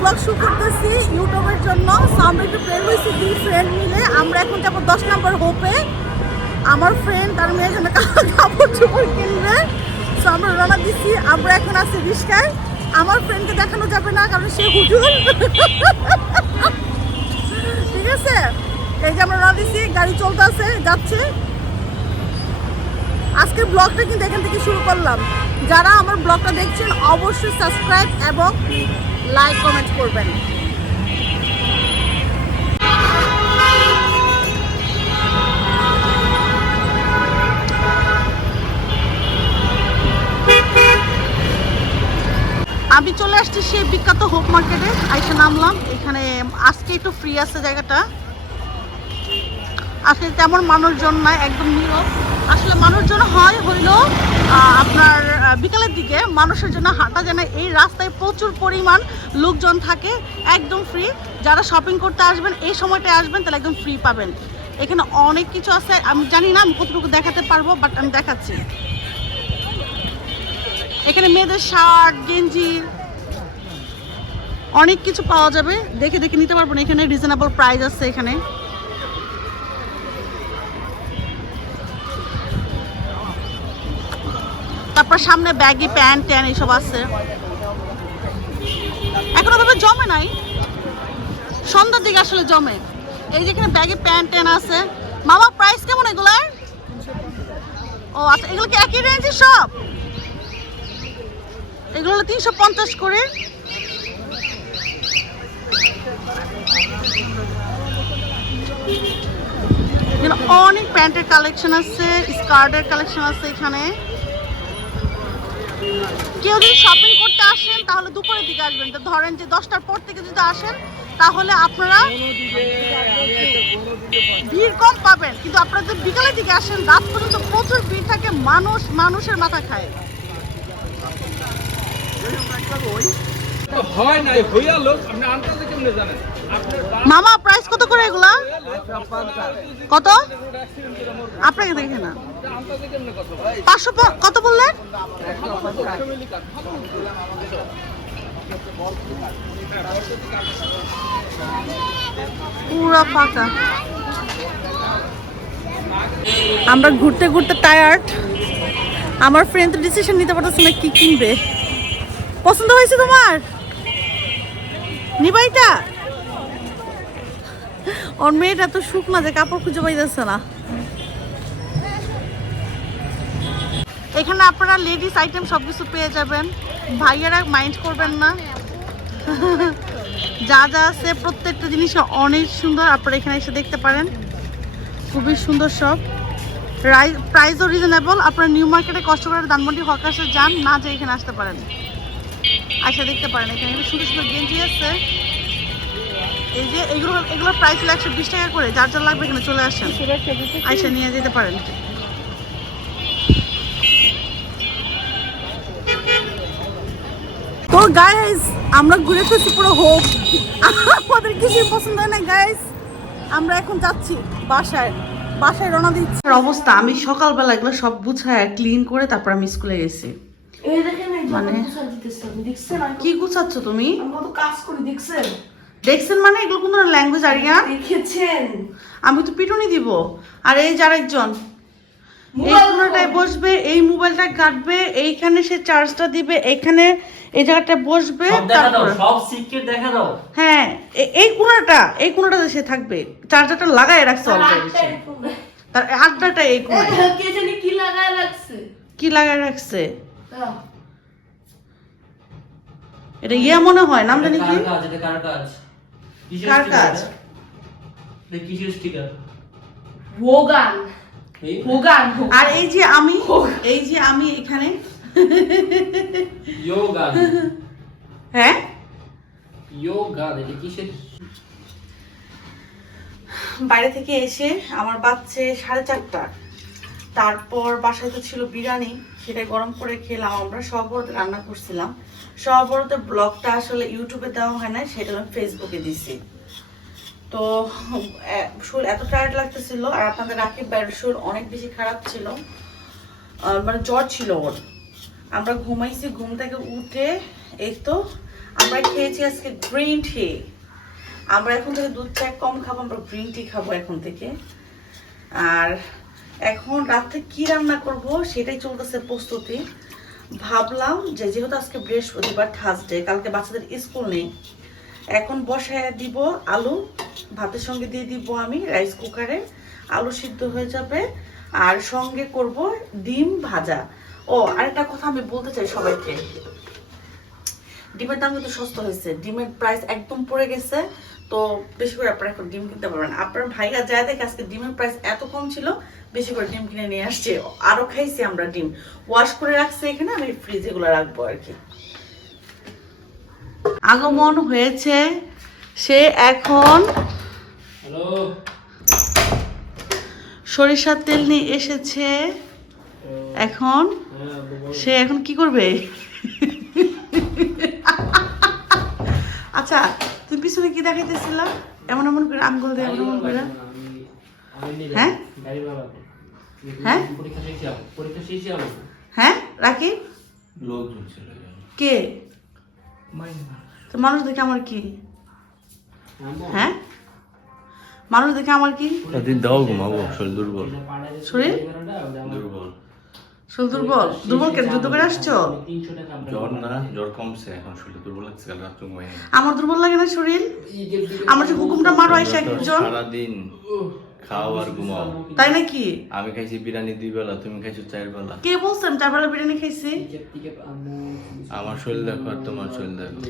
Blog shoot করতেছি ইউটিউবের জন্য। সো আমরা একটু বের হয়েছি 2 ফ্রেন্ড মিলে। আমরা এখন যাবো 10 নম্বর হোপে। আমার ফ্রেন্ড তার মেয়ের জন্য কাপড় চোপড় কিনবে। সো আমরা রওনা দিচ্ছি। আমরা এখন আছি রিস্কায়। আমার ফ্রেন্ডকে দেখানো যাবে না কারণ সে হুজুর। ঠিক আছে, এই যে আমরা রওনা দিচ্ছি, গাড়ি চলতে আছে, যাচ্ছে। আজকের ব্লগটা কিন্তু এখান থেকে শুরু করলাম। যারা আমার ব্লগটা দেখছেন অবশ্যই সাবস্ক্রাইব এবং লাইক কমেন্ট করবেন। আমি চলে আসছি সেই বিখ্যাত হোপ মার্কেটে, আইসা নামলাম এখানে। আজকে একটু ফ্রি আছে জায়গাটা, আজকে তেমন মানুষজন নাই, একদম নীরব। আসলে মানুষজন হইলো আপনার বিকালের দিকে, মানুষের জন্য হাঁটা যায় না। এই রাস্তায় প্রচুর পরিমাণ লোকজন থাকে, একদম ফ্রি। যারা শপিং করতে আসবেন এই সময়টায় আসবেন তাহলে একদম ফ্রি পাবেন। এখানে অনেক কিছু আছে, আমি জানি না আমি কতটুকু দেখাতে পারবো, বাট আমি দেখাচ্ছি। এখানে মেয়েদের শার্ট, গেঞ্জি অনেক কিছু পাওয়া যাবে, দেখে দেখে নিতে পারবেন। এখানে রিজনেবল প্রাইস আছে এখানে। তারপর সামনে ব্যাগি প্যান্ট ট্যান এইসব আছে। এখনো তবে জমে নাই, সন্ধ্যার দিকে আসলে জমে। এই যেখানে ব্যাগি প্যান্ট ট্যান আছে। মামা প্রাইস কেমন এগুলার? ও আচ্ছা, এগুলো কি একই রেঞ্জের সব? এগুলো হলো 350 করে। অনেক প্যান্টের কালেকশন আছে, স্কার্টের কালেকশন আছে এখানে। কেউ যদি শপিং করতে আসেন তাহলে দুপুরের দিকে আসবেন। তো ধরেন যে 10টার পর থেকে যদি আসেন তাহলে আপনারা ভিড় কম পাবেন, কিন্তু আপনারা যদি বিকালের দিকে আসেন রাত পর্যন্ত প্রচুর ভিড় থাকে, মানুষের মাথা খায়। মামা প্রাইস কত করে এগুলা? কত আপনাকে দেখে না? 500 কত বললেন? পুরা ফাঁকা। আমরা ঘুরতে ঘুরতে টায়ার্ড। আমার ফ্রেন্ড ডিসিশন নিতে পারতেছে না কি কিনবে। পছন্দ হয়েছে তোমার? নিবাইটা ওর মেয়েটা তো শুকনা যে কাপড় খুঁজে পাইতেছে না। এখানে আপনারা লেডিস আইটেম সবকিছু পেয়ে যাবেন, ভাইয়ারা মাইন্ড করবেন না। যা যা আছে প্রত্যেকটা জিনিস অনেক সুন্দর, আপনারা এখানে এসে দেখতে পারেন। খুবই সুন্দর সব, প্রাইসও রিজনেবল। আপনারা নিউ মার্কেটে কষ্ট করে ধানমন্ডি হকার্সে যান না, যে এখানে আসতে পারেন, আইসা দেখতে পারেন। এখানে সুন্দর সুন্দর গেঞ্জি আছে। এই যে এগুলোর প্রাইস হলো 120 টাকা করে। যার যার লাগবে এখানে চলে আসেন, আইসা নিয়ে যেতে পারেন। তো গাইস আমরা ঘুরে ফেলছি পুরো হোপ। আমাদের কিছুই পছন্দ হয় না গাইস। আমরা এখন যাচ্ছি বাসায় রওনা দিচ্ছি। অবস্থা আমি সকালবেলা এগুলো সব গুছায় ক্লিন করে তারপর আমি স্কুলে গেছি। মানে কি গুছাচ্ছ তুমি? দেখছেন মানে এগুলো কোন ল্যাঙ্গুয়েজ? আরিয়া দেখেছেন? আমি তো পিটুনি দিব। আর এই যে আরেকজন এই কোণাটায় বসবে, এই মোবাইলটা কাটবে, এইখানে সে চার্জটা দিবে, এইখানে এই জায়গাটা বসবে, তারপর সব সিক্রেট দেখা দাও। হ্যাঁ এই কোণাটাতে সে থাকবে, চার্জারটা লাগায় রাখছে অলরেডি। তার আড্ডাটা এই কোণায়। কে জানি কি লাগায় রাখছে? এটা ইয়া মনে হয়, নাম জানি কি? কার কাজ? কিসের স্টিকার? হোগান। আর এই যে আমি এখানে ইয়োগান। হ্যাঁ ইয়োগান, এটা কিসের? বাইরে থেকে এসে আমার বাচ্চা 4:30। তারপর বাসায় তো ছিল বিরিয়ানি, সেটা গরম করে খেলাম। আমরা সবরতে রান্না করছিলাম। সবরতে ব্লগটা আসলে ইউটিউবে দেওয়া হয় না, সেটা আমি ফেসবুকে দিছি। তো শরীর এত টায়ার্ড লাগতেছিল। আর আপনাদের রাকিব ভাইয়ের শরীর অনেক বেশি খারাপ ছিল, মানে জ্বর ছিল ওর। আমরা ঘুমাইছি, ঘুম থেকে উঠে এই তো আমরা খেয়েছি আজকে গ্রিন টি। আমরা এখন থেকে দুধ চা কম খাবো, আমরা গ্রিন টি খাবো এখন থেকে। আর এখন রাত্রে কি রান্না করব সেটাই চলতেছে প্রস্তুতি। ভাবলাম যে যেহেতু আজকে বৃহস্পতিবার, থার্সডে, কালকে বাচ্চাদের স্কুল নেই, এখন বসায় দিব আলু, ভাতের সঙ্গে দিয়ে দিব আমি রাইস কুকারে, আলু সিদ্ধ হয়ে যাবে, আর সঙ্গে করব ডিম ভাজা। ও আরেকটা কথা আমি বলতে চাই সবাইকে, ডিমের দাম কিন্তু সস্তা হয়েছে, ডিমের প্রাইস একদম পড়ে গেছে। তো বেশি করে আপনারা এখন ডিম কিনতে পারবেন। আপনার ভাইয়া যায় দেখে আজকে ডিমের প্রাইস এত কম ছিল, বেশি করে ডিম কিনে নিয়ে আসছে। আরো খাইছি আমরা ডিম, ওয়াশ করে রাখছি এখানে, আমি ফ্রিজে এগুলো রাখবো আর কি। আগমন হয়েছে, সে এখন হ্যালো, সরিষার তেল নিয়ে এসেছে। এখন সে এখন কি করবে? আচ্ছা, তুমি পিছনে কি দেখাইতেছিলা? এমন এমন করে আঙ্গুল দিয়ে এমন এমন করে। হ্যাঁ হ্যাঁ পরীক্ষা শেষে হবে। হ্যাঁ রাখি লোকজন চলে গেল। কে? তো মানুষ দেখে আমার কি? হ্যাঁ মানুষ দেখে আমার কি? দিন দাও ঘুমাবো, শরীর দুর্বল। শরীর দুর্বল শরীর দুর্বল? দুর্বল কেন? যুদ্ধ করে আসছো? জ্বর না, জ্বর কমছে, এখন শরীর দুর্বল লাগছে, কাল রাত ঘুমাই নাই। আমার দুর্বল লাগে না শরীর? আমার যে হুকুমটা মারো আইসা একজন। সারাদিন খাও আর ঘুমাও। তাই নাকি? আমি খাইছি বিরিয়ানি 2 বেলা, তুমি খাইছো 4 বেলা। কে বলছেন 4 বেলা বিরিয়ানি খাইছি? আমার শরীর দেখো আর তোমার শরীর দেখো।